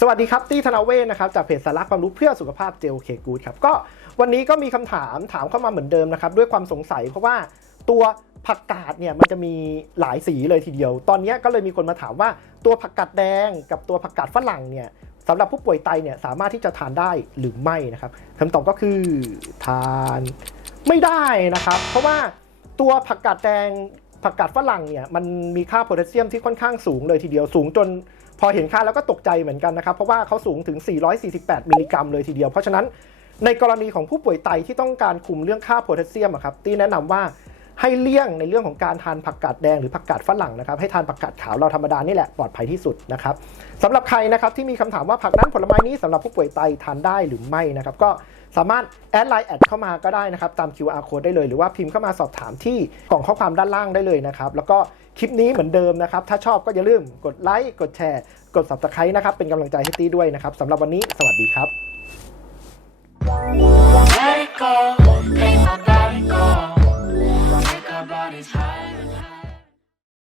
สวัสดีครับตี้ธนาเวศนะครับจากเพจสาระความรู้เพื่อสุขภาพเจลเคกูดครับก็วันนี้ก็มีคำถามถามเข้ามาเหมือนเดิมนะครับด้วยความสงสัยเพราะว่าตัวผักกาดเนี่ยมันจะมีหลายสีเลยทีเดียว ตอนนี้ก็เลยมีคนมาถามว่าตัวผักกาดแดงกับตัวผักกาดฝรั่งเนี่ยสำหรับผู้ป่วยไตเนี่ยสามารถที่จะทานได้หรือไม่นะครับคำตอบก็คือทานไม่ได้นะครับ เพราะว่าตัวผักกาดแดง ผักกาดฝรั่งเนี่ยมันมีค่าโพแทสเซียมที่ค่อนข้างสูงเลยทีเดียวสูงจนพอเห็นค่าแล้วก็ตกใจเหมือนกันนะครับ เพราะว่าเขาสูงถึง 448 มิลลิกรัมเลยทีเดียว เพราะฉะนั้นในกรณีของผู้ป่วยไตที่ต้องการคุมเรื่องค่าโพแทสเซียมครับตีแนะนำว่า ให้เลี่ยงในเรื่องของการทานผักกาดแดงหรือผักกาดฝรั่งนะครับให้ทานผักกาดขาวเราธรรมดานี่แหละปลอดภัยที่สุดนะครับสำหรับใครนะครับที่มีคำถามว่าผักนั้นผลไม้นี้สำหรับผู้ป่วยไตทานได้หรือไม่นะครับก็สามารถแอดไลน์แอดเข้ามาก็ได้นะครับตาม QR code ได้เลย หรือว่าพิมพ์เข้ามาสอบถามที่กล่องข้อความด้านล่างได้เลยนะครับแล้วก็คลิปนี้เหมือนเดิมนะครับ ถ้าชอบก็อย่าลืมกดไลค์กดแชร์ กด subscribe นะครับ เป็นกำลังใจให้ตี้ด้วยนะครับสำหรับวันนี้สวัสดีครับ silence.